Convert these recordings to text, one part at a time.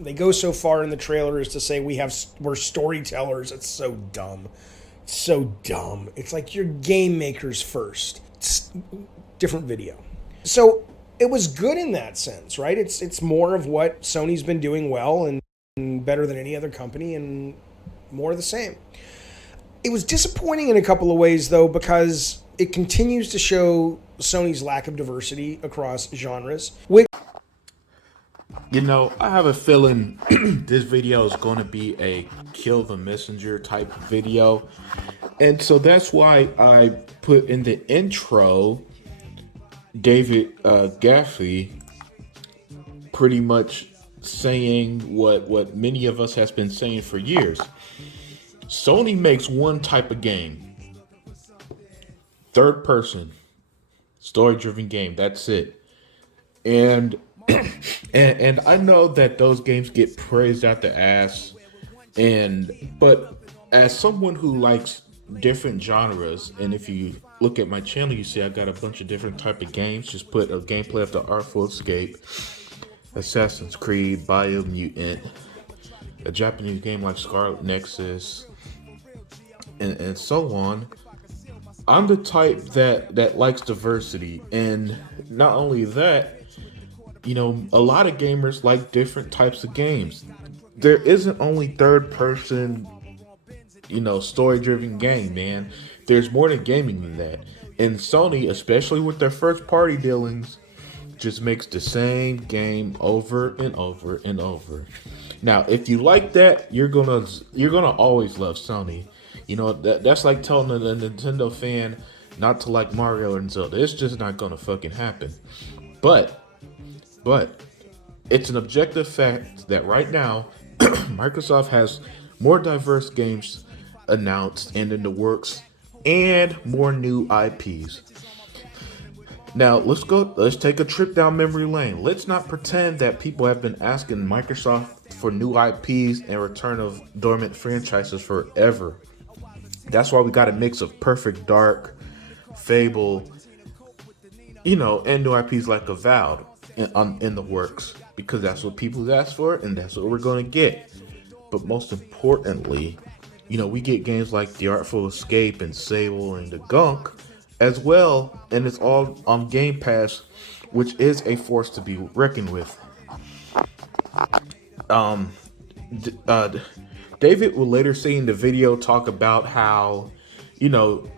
They go so far in the trailer as to say we're storytellers. It's so dumb. It's so dumb. It's like you're game makers first. It's different video. So it was good in that sense, right? It's more of what Sony's been doing well and better than any other company and more of the same. It was disappointing in a couple of ways though because it continues to show Sony's lack of diversity across genres, which You know, I have a feeling this video is going to be a kill the messenger type video. And so that's why I put in the intro David Jaffe pretty much saying what many of us has been saying for years. Sony makes one type of game. Third person, story driven game. That's it. And and I know that those games get praised out the ass, but as someone who likes different genres, and if you look at my channel, you see I got a bunch of different type of games. Just put a gameplay of the Artful Escape, Assassin's Creed, Biomutant, a Japanese game like Scarlet Nexus, and so on. I'm the type that likes diversity, and not only that, you know, a lot of gamers like different types of games. There isn't only third person, you know, story driven game, man. There's more to gaming than that. And Sony, especially with their first party dealings, just makes the same game over and over and over. Now, if you like that, you're gonna always love Sony. You know, that's like telling a Nintendo fan not to like Mario and Zelda. It's just not gonna fucking happen. But but it's an objective fact that right now Microsoft has more diverse games announced and in the works and more new IPs. Now let's take a trip down memory lane. Let's not pretend that people have been asking Microsoft for new IPs and return of dormant franchises forever. That's why we got a mix of Perfect Dark, Fable, you know, and new IPs like Avowed in the works, because that's what people asked for and that's what we're going to get. But most importantly, you know, we get games like The Artful Escape and Sable and The Gunk as well, and it's all on Game Pass, which is a force to be reckoned with. Um, d- uh, David will later say in the video talk about how, you know,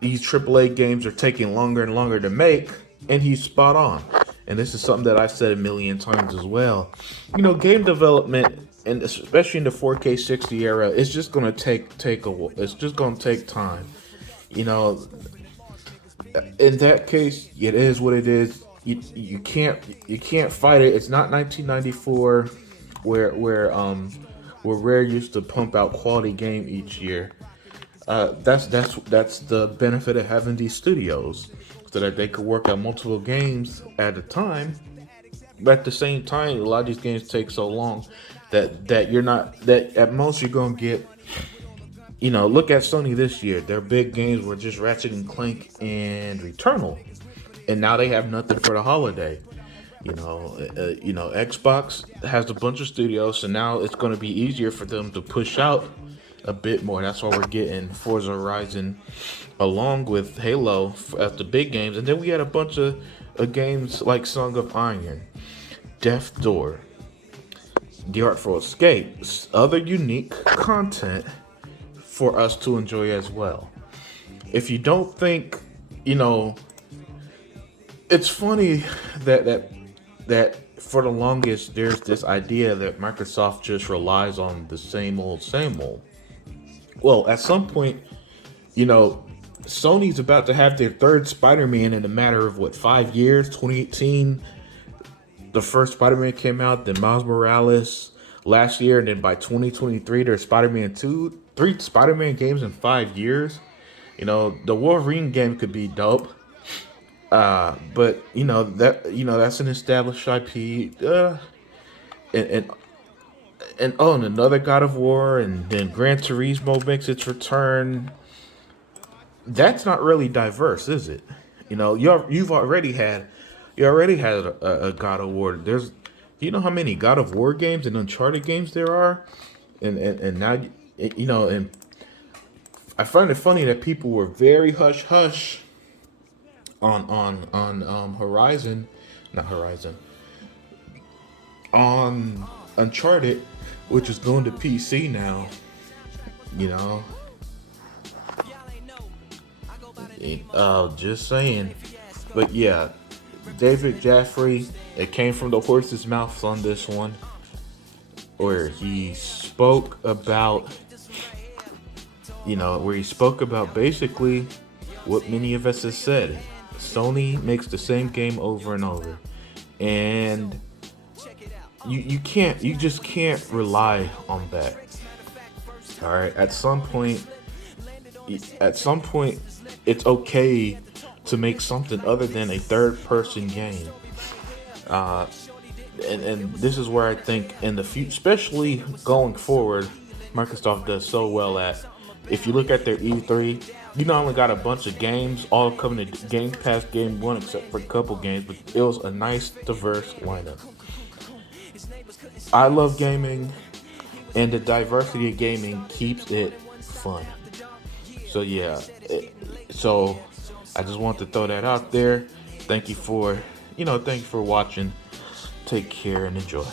these AAA games are taking longer and longer to make, and he's spot on. And this is something that I said a million times as well. You know, game development, and especially in the 4K 60 era, it's just gonna it's just gonna take time. You know, in that case, it is what it is. You can't fight it. It's not 1994, where Rare used to pump out quality game each year. That's the benefit of having these studios, so that they could work on multiple games at a time. But at the same time, a lot of these games take so long that you're not that at most you're gonna get. You know, look at Sony this year. Their big games were just Ratchet and Clank and Returnal, and now they have nothing for the holiday. Xbox has a bunch of studios, so now it's going to be easier for them to push out a bit more. That's why we're getting Forza Horizon along with Halo as the big games, and then we had a bunch of games like Song of Iron, Death Door, The Artful Escape, other unique content for us to enjoy as well. If you don't think, you know, it's funny that for the longest there's this idea that Microsoft just relies on the same old, same old. Well, at some point, you know, Sony's about to have their third Spider-Man in a matter of what, 5 years? 2018, the first Spider-Man came out, then Miles Morales last year, and then by 2023 there's Spider-Man 2, 3 Spider-Man games in 5 years. You know, the Wolverine game could be dope. But that's an established IP. And and and another God of War, and then Gran Turismo makes its return. That's not really diverse, is it? You know, you already had a God of War. You know how many God of War games and Uncharted games there are, and now you know. And I find it funny that people were very hush hush on Horizon, not Horizon, on Uncharted, which is going to PC now. You know, just saying. But yeah, David Jaffe, it came from the horse's mouth on this one, where he spoke about, basically what many of us have said. Sony makes the same game over and over, and you just can't rely on that. All right, at some point, it's okay to make something other than a third-person game. And this is where I think in the future, especially going forward, Microsoft does so well at. If you look at their E3, you not only got a bunch of games all coming to Game Pass Game One, except for a couple games, but it was a nice, diverse lineup. I love gaming, and the diversity of gaming keeps it fun. So yeah, so I just want to throw that out there. Thank you for watching. Take care and enjoy.